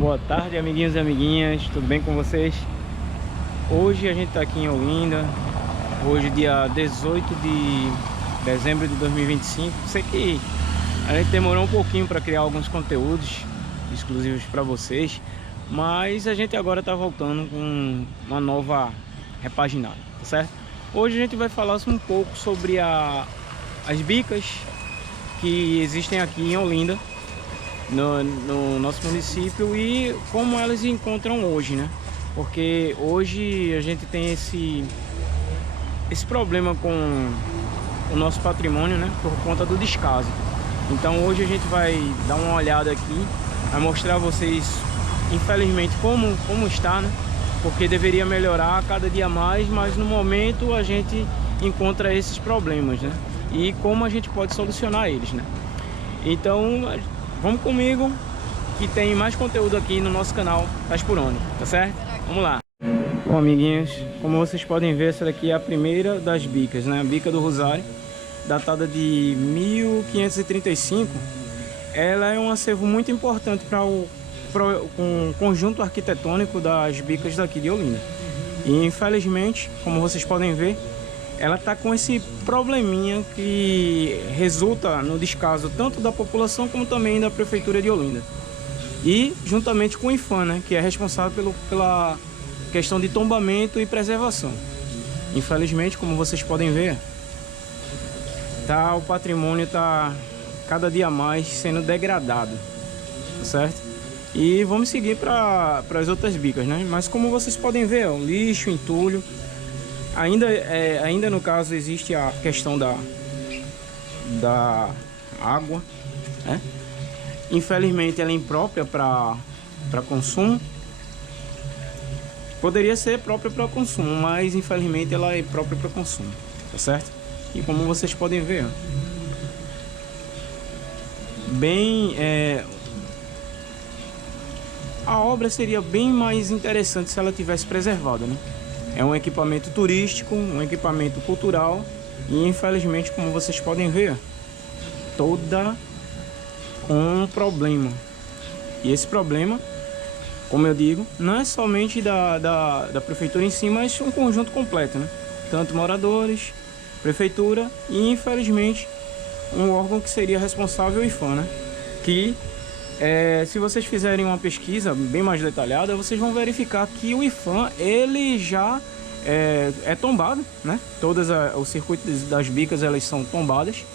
Boa tarde, amiguinhos e amiguinhas, tudo bem com vocês? Hoje a gente está aqui em Olinda, hoje dia 18 de dezembro de 2025. Sei que a gente demorou um pouquinho para criar alguns conteúdos exclusivos para vocês, mas a gente agora está voltando com uma nova repaginada, tá certo? Hoje a gente vai falar um pouco sobre as bicas que existem aqui em Olinda, no nosso município, e como elas se encontram hoje, né? Porque hoje a gente tem esse problema com o nosso patrimônio, né? Por conta do descaso. Então hoje a gente vai dar uma olhada aqui, vai mostrar a vocês, infelizmente, como está, né? Porque deveria melhorar a cada dia mais, mas no momento a gente encontra esses problemas, né? E como a gente pode solucionar eles, né? Então vamos comigo, que tem mais conteúdo aqui no nosso canal Tás Por Onde, tá certo? Vamos lá. Bom, amiguinhos, como vocês podem ver, essa daqui é a primeira das bicas, né? A bica do Rosário, datada de 1535. Ela é um acervo muito importante para o conjunto arquitetônico das bicas daqui de Olinda. E infelizmente, como vocês podem ver, ela está com esse probleminha que resulta no descaso tanto da população como também da Prefeitura de Olinda. E juntamente com o IPHAN, né, que é responsável pela questão de tombamento e preservação. Infelizmente, como vocês podem ver, o patrimônio está cada dia mais sendo degradado, tá certo? E vamos seguir para as outras bicas, né? Mas como vocês podem ver, ó, lixo, entulho. Ainda no caso existe a questão da água, né? Infelizmente ela é imprópria para consumo. Poderia ser própria para consumo, mas infelizmente ela é própria para consumo, tá certo? E como vocês podem ver, ó, a obra seria bem mais interessante se ela tivesse preservada, né? É um equipamento turístico, um equipamento cultural, e infelizmente, como vocês podem ver, toda com um problema. E esse problema, como eu digo, não é somente da prefeitura em si, mas um conjunto completo, né? Tanto moradores, prefeitura e infelizmente um órgão que seria responsável, o IPHAN, né? Que se vocês fizerem uma pesquisa bem mais detalhada, vocês vão verificar que o IPHAN, ele já é tombado, né? Os circuitos das bicas, elas são tombadas,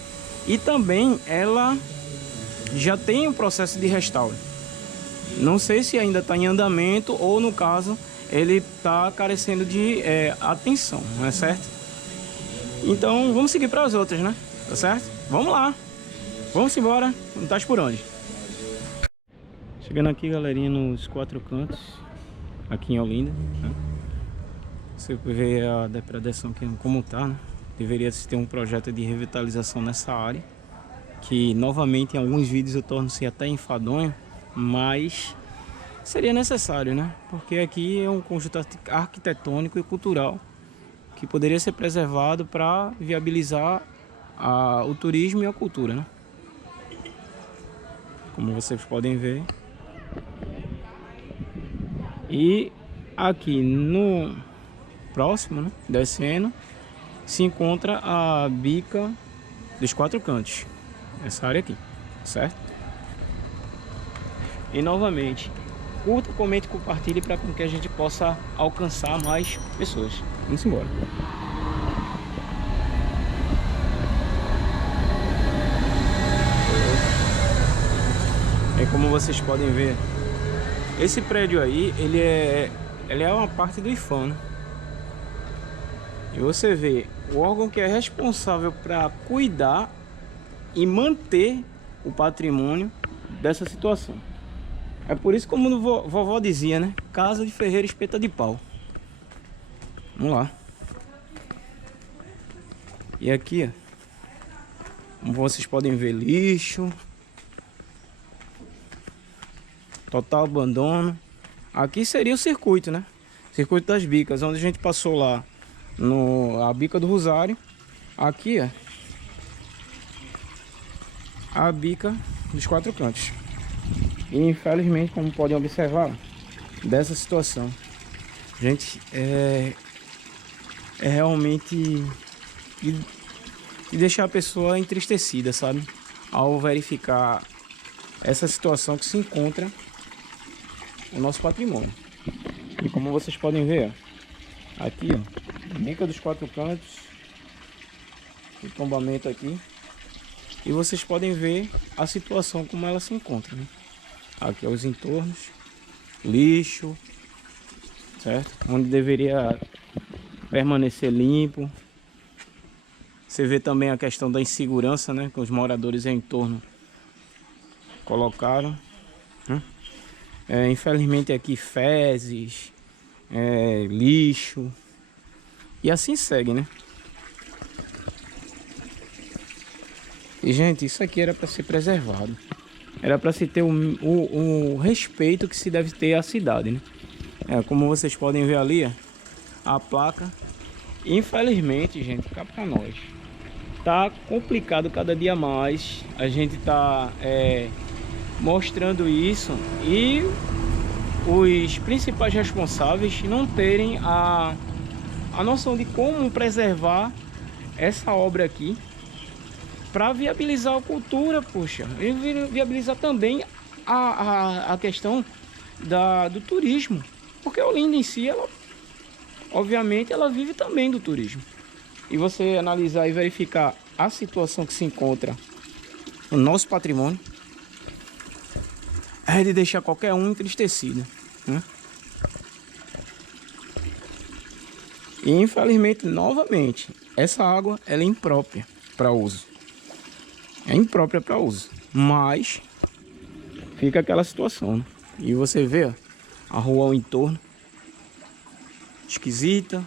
e também ela já tem um processo de restauro. Não sei se ainda está em andamento ou, no caso, ele está carecendo de atenção, não é certo? Então vamos seguir para as outras, né? Tá certo? Vamos lá, vamos embora. Não tá por onde? Chegando aqui, galerinha, nos quatro cantos, aqui em Olinda, né? Você vê a depredação aqui como tá, né? Deveria ter um projeto de revitalização nessa área, que novamente em alguns vídeos eu torno-se até enfadonho, mas seria necessário, né? Porque aqui é um conjunto arquitetônico e cultural que poderia ser preservado para viabilizar o turismo e a cultura, né? Como vocês podem ver. E aqui no próximo, né, descendo, se encontra a bica dos quatro cantos, essa área aqui, certo? E novamente, curta, comente, compartilhe para que a gente possa alcançar mais pessoas. Vamos embora. E como vocês podem ver, esse prédio aí, ele é uma parte do IPHAN, né? E você vê o órgão que é responsável para cuidar e manter o patrimônio dessa situação. É por isso, como vovó dizia, né? Casa de ferreiro, espeta de pau. Vamos lá. E aqui, ó, como vocês podem ver, lixo, total abandono. Aqui seria o circuito, né? Circuito das bicas, onde a gente passou lá a bica do Rosário. Aqui, ó, a bica dos quatro cantos. E infelizmente, como podem observar, dessa situação, gente, é realmente de deixar a pessoa entristecida, sabe? Ao verificar essa situação que se encontra o nosso patrimônio. E como vocês podem ver, ó, aqui, ó, bica dos 4 cantos, o tombamento aqui, e vocês podem ver a situação como ela se encontra, né? Aqui, ó, os entornos, lixo, certo? Onde deveria permanecer limpo. Você vê também a questão da insegurança, né, que os moradores em torno colocaram, né? Infelizmente aqui fezes, lixo, e assim segue, né? E gente, isso aqui era para ser preservado, era para se ter o respeito que se deve ter à cidade, né? Como vocês podem ver ali, ó, a placa. Infelizmente, gente, cá para nós tá complicado cada dia mais. A gente tá mostrando isso e os principais responsáveis não terem a noção de como preservar essa obra aqui para viabilizar a cultura, poxa, e viabilizar também a questão do turismo, porque Olinda em si, ela, obviamente, ela vive também do turismo. E você analisar e verificar a situação que se encontra no nosso patrimônio é de deixar qualquer um entristecido, né? E infelizmente, novamente, essa água ela é imprópria para uso. É imprópria para uso, mas fica aquela situação, né? E você vê, ó, a rua ao entorno esquisita,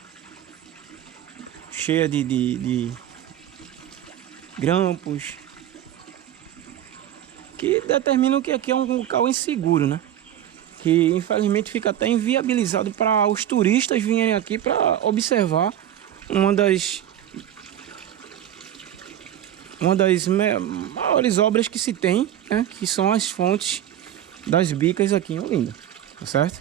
cheia de grampos, que determinam que aqui é um local inseguro, né? Que infelizmente fica até inviabilizado para os turistas virem aqui para observar uma das maiores obras que se tem, né? Que são as fontes das bicas aqui em Olinda, tá certo?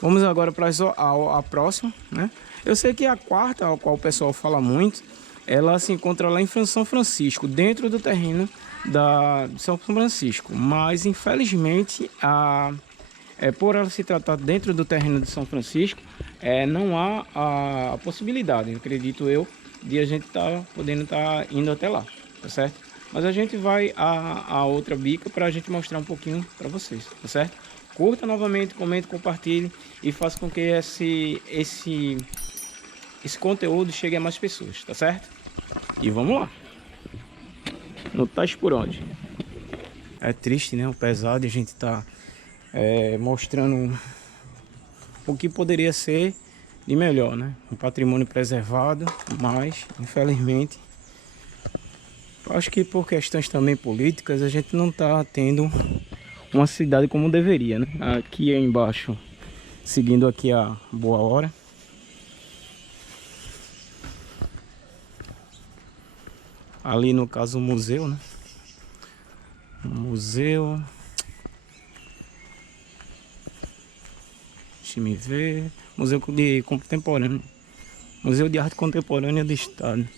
Vamos agora para a próxima, né? Eu sei que a quarta, a qual o pessoal fala muito, ela se encontra lá em São Francisco, dentro do terreno de São Francisco. Mas, infelizmente, por ela se tratar dentro do terreno de São Francisco, não há a possibilidade, acredito eu, de a gente podendo estar indo até lá, tá certo? Mas a gente vai a outra bica para a gente mostrar um pouquinho para vocês, tá certo? Curta novamente, comente, compartilhe e faça com que esse conteúdo chegue a mais pessoas, tá certo? E vamos lá. Não tá por onde. É triste, né? O pesado, a gente tá mostrando o que poderia ser de melhor, né? Um patrimônio preservado, mas infelizmente, acho que por questões também políticas, a gente não tá tendo uma cidade como deveria, né? Aqui embaixo, seguindo aqui a Boa Hora. Ali no caso o museu, né? O museu. Deixa me ver. Museu de Contemporâneo. Museu de Arte Contemporânea do Estado.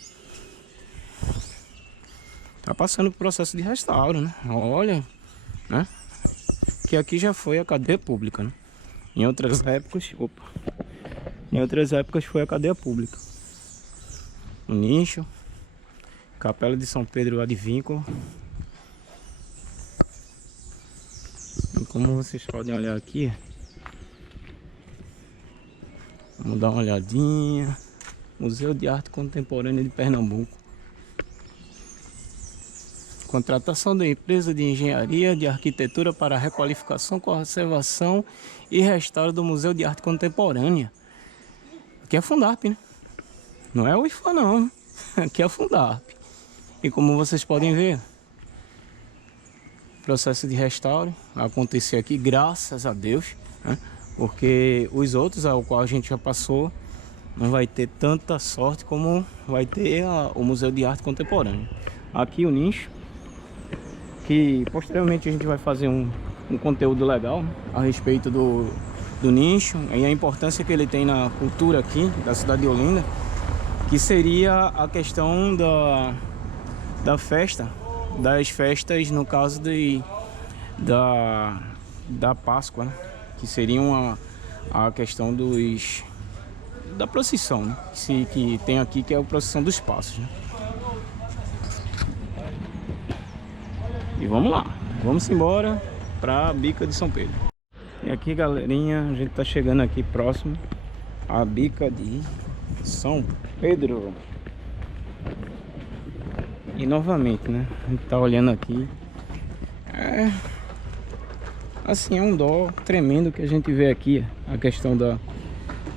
Tá passando por processo de restauro, né? Olha, né? Que aqui já foi a cadeia pública, né? Em outras épocas, em outras épocas foi a cadeia pública. O nicho. Capela de São Pedro Advínculo. E como vocês podem olhar aqui, vamos dar uma olhadinha. Museu de Arte Contemporânea de Pernambuco. Contratação da empresa de engenharia de arquitetura para a requalificação, conservação e restauro do Museu de Arte Contemporânea. Aqui é a Fundarp, né? Não é o IFA não. Aqui é a Fundarp. E como vocês podem ver, processo de restauro aconteceu aqui, graças a Deus, né? Porque os outros ao qual a gente já passou não vai ter tanta sorte como vai ter o Museu de Arte Contemporânea. Aqui o nicho, que posteriormente a gente vai fazer um conteúdo legal a respeito do nicho e a importância que ele tem na cultura aqui da cidade de Olinda, que seria a questão das festas, no caso da Páscoa, né? Que seriam a questão da procissão, né? Que tem aqui, que é a procissão dos passos, né? E vamos lá, vamos embora para a Bica de São Pedro. E aqui, galerinha, a gente tá chegando aqui próximo à Bica de São Pedro. E novamente, né, a gente tá olhando aqui, assim, é um dó tremendo que a gente vê aqui, a questão da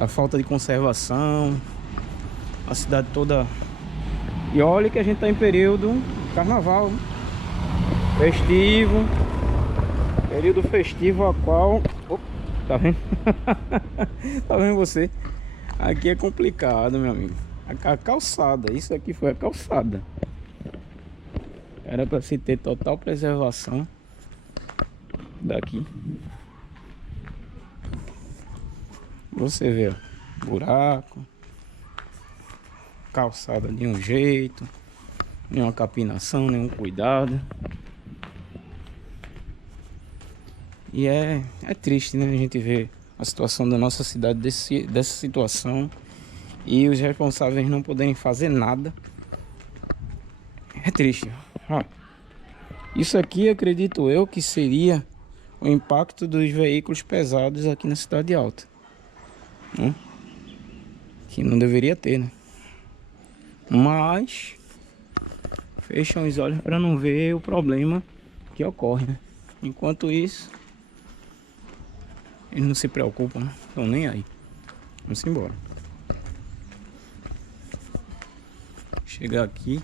falta de conservação, a cidade toda. E olha que a gente tá em período carnaval, né? Festivo, período festivo a qual... Opa, tá vendo? Tá vendo você? Aqui é complicado, meu amigo. A calçada, isso aqui foi a calçada. Era para se ter total preservação daqui. Você vê, ó, buraco, calçada de um jeito, nenhuma capinação, nenhum cuidado. E é triste, né, a gente ver a situação da nossa cidade dessa situação e os responsáveis não poderem fazer nada. É triste. Ó, isso aqui, acredito eu, que seria o impacto dos veículos pesados aqui na Cidade Alta, né? Que não deveria ter, né? Mas fecham os olhos para não ver o problema que ocorre, né? Enquanto isso, eles não se preocupam, né? Estão nem aí. Vamos embora. Chegar aqui,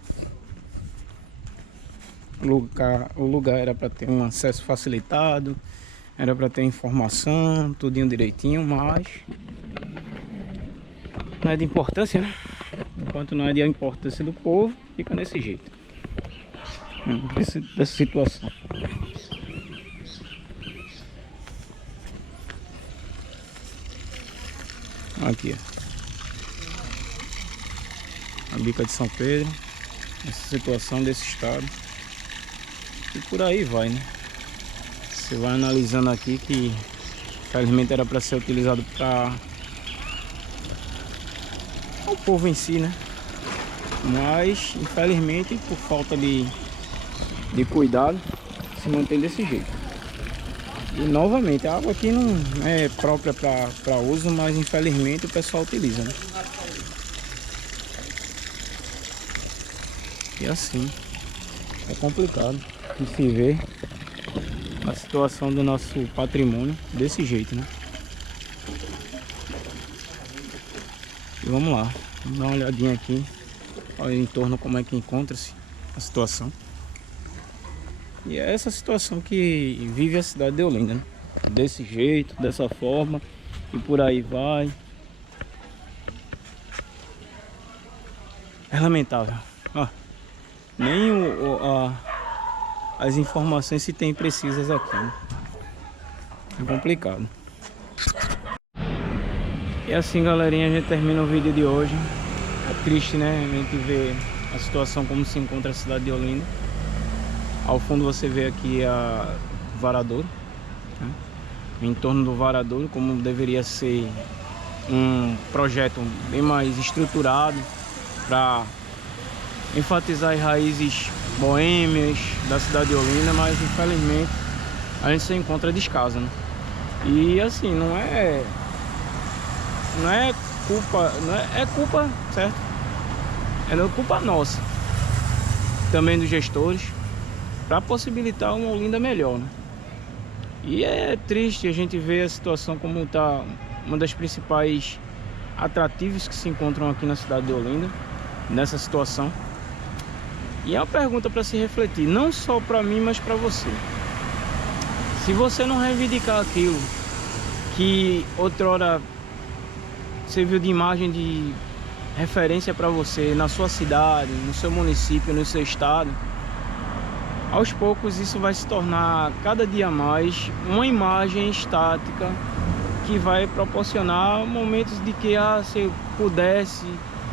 o lugar era para ter um acesso facilitado, era para ter informação, tudinho direitinho, mas não é de importância, né? Enquanto não é de importância do povo, fica desse jeito, dessa situação. Aqui, ó, a Bica de São Pedro, essa situação desse estado. E por aí vai, né? Você vai analisando aqui que infelizmente era para ser utilizado para o povo em si, né? Mas infelizmente, por falta de cuidado, se mantém desse jeito. E novamente, a água aqui não é própria para uso, mas infelizmente o pessoal utiliza, né? E assim, é complicado de se ver a situação do nosso patrimônio desse jeito, né? E vamos lá, vamos dar uma olhadinha aqui, olha em torno como é que encontra-se a situação. E é essa situação que vive a cidade de Olinda, né? Desse jeito, dessa forma, e por aí vai. É lamentável. Ó, nem as informações se tem precisas aqui, né? É complicado. E assim, galerinha, a gente termina o vídeo de hoje. É triste, né? A gente vê a situação como se encontra a cidade de Olinda. Ao fundo você vê aqui a Varadouro, né? Em torno do Varadouro, como deveria ser um projeto bem mais estruturado para enfatizar as raízes boêmias da cidade de Olinda, mas infelizmente a gente se encontra descaso, né? E assim, não é culpa, é culpa, certo? É culpa nossa, também dos gestores, para possibilitar uma Olinda melhor, né? E é triste a gente ver a situação como está, uma das principais atrativos que se encontram aqui na cidade de Olinda, nessa situação. E é uma pergunta para se refletir, não só para mim, mas para você. Se você não reivindicar aquilo que outrora serviu de imagem de referência para você na sua cidade, no seu município, no seu estado, aos poucos isso vai se tornar cada dia mais uma imagem estática que vai proporcionar momentos de que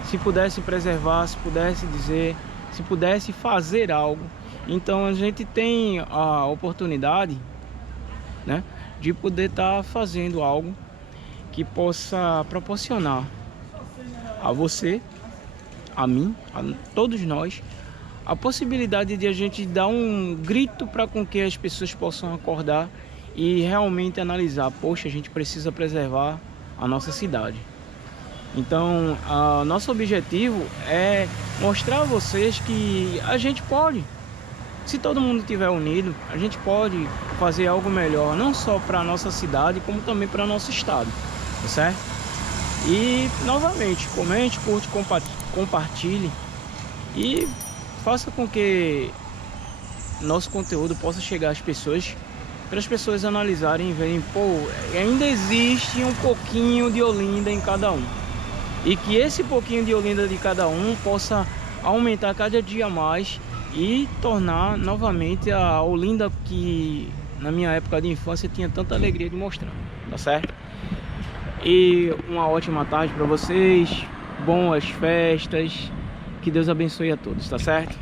se pudesse preservar, se pudesse dizer, se pudesse fazer algo. Então a gente tem a oportunidade, né, de poder estar fazendo algo que possa proporcionar a você, a mim, a todos nós, a possibilidade de a gente dar um grito para com que as pessoas possam acordar e realmente analisar, poxa, a gente precisa preservar a nossa cidade. Então, nosso objetivo é mostrar a vocês que a gente pode, se todo mundo estiver unido, a gente pode fazer algo melhor, não só para a nossa cidade, como também para nosso estado, tá certo? E, novamente, comente, curte, compartilhe e faça com que nosso conteúdo possa chegar às pessoas, para as pessoas analisarem e verem, pô, ainda existe um pouquinho de Olinda em cada um. E que esse pouquinho de Olinda de cada um possa aumentar cada dia mais e tornar novamente a Olinda que na minha época de infância tinha tanta alegria de mostrar, tá certo? E uma ótima tarde para vocês, boas festas, que Deus abençoe a todos, tá certo?